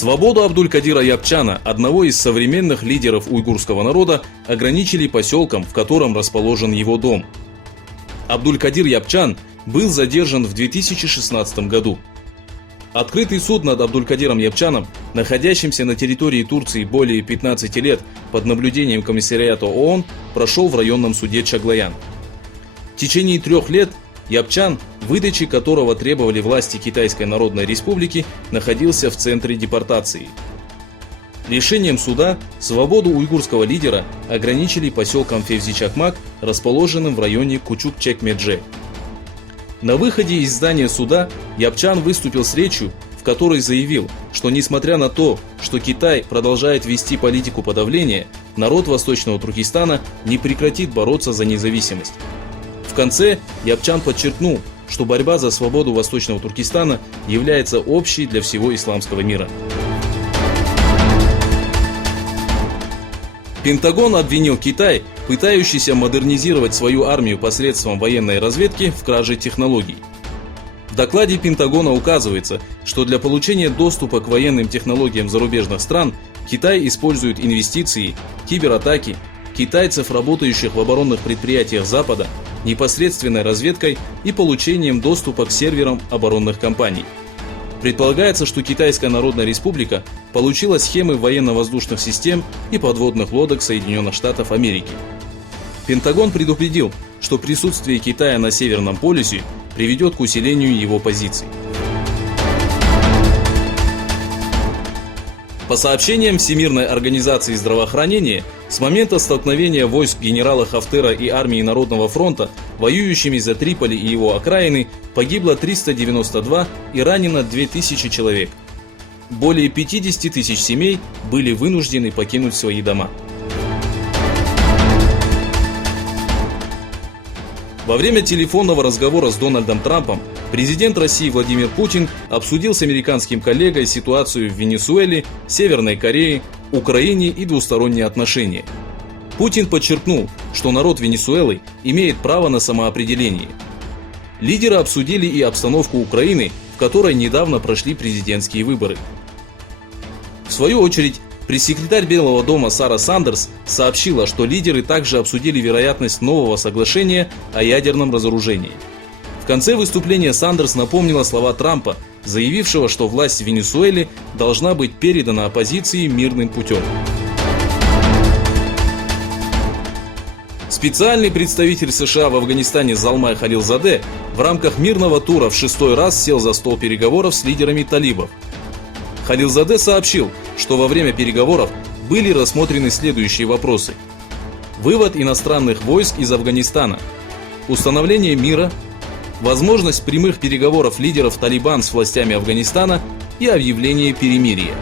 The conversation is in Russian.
Свободу Абдулькадира Япчана, одного из современных лидеров уйгурского народа, ограничили поселком, в котором расположен его дом. Абдулькадир Япчан был задержан в 2016 году. Открытый суд над Абдулькадиром Япчаном, находящимся на территории Турции более 15 лет под наблюдением комиссариата ООН, прошел в районном суде Чаглаян. В течение 3 лет Япчан, выдачи которого требовали власти Китайской Народной Республики, находился в центре депортации. Решением суда свободу уйгурского лидера ограничили поселком Февзи-Чакмак, расположенным в районе Кучук-Чек-Медже. На выходе из здания суда Япчан выступил с речью, в которой заявил, что несмотря на то, что Китай продолжает вести политику подавления, народ Восточного Туркестана не прекратит бороться за независимость. В конце Япчан подчеркнул, что борьба за свободу Восточного Туркестана является общей для всего исламского мира. Пентагон обвинил Китай, пытающийся модернизировать свою армию посредством военной разведки, в краже технологий. В докладе Пентагона указывается, что для получения доступа к военным технологиям зарубежных стран Китай использует инвестиции, кибератаки, китайцев, работающих в оборонных предприятиях Запада, непосредственной разведкой и получением доступа к серверам оборонных компаний. Предполагается, что Китайская Народная Республика получила схемы военно-воздушных систем и подводных лодок Соединенных Штатов Америки. Пентагон предупредил, что присутствие Китая на Северном полюсе приведет к усилению его позиций. По сообщениям Всемирной организации здравоохранения, с момента столкновения войск генерала Хафтера и армии Народного фронта, воюющими за Триполи и его окраины, погибло 392 и ранено 2000 человек. Более 50 тысяч семей были вынуждены покинуть свои дома. Во время телефонного разговора с Дональдом Трампом президент России Владимир Путин обсудил с американским коллегой ситуацию в Венесуэле, Северной Корее, Украине и двусторонние отношения. Путин подчеркнул, что народ Венесуэлы имеет право на самоопределение. Лидеры обсудили и обстановку Украины, в которой недавно прошли президентские выборы. В свою очередь, пресс-секретарь Белого дома Сара Сандерс сообщила, что лидеры также обсудили вероятность нового соглашения о ядерном разоружении. В конце выступления Сандерс напомнила слова Трампа, заявившего, что власть в Венесуэле должна быть передана оппозиции мирным путем. Специальный представитель США в Афганистане Залмай Халилзаде в рамках мирного тура в 6-й раз сел за стол переговоров с лидерами талибов. Халилзаде сообщил, что во время переговоров были рассмотрены следующие вопросы: вывод иностранных войск из Афганистана, установление мира, возможность прямых переговоров лидеров Талибан с властями Афганистана и объявление перемирия.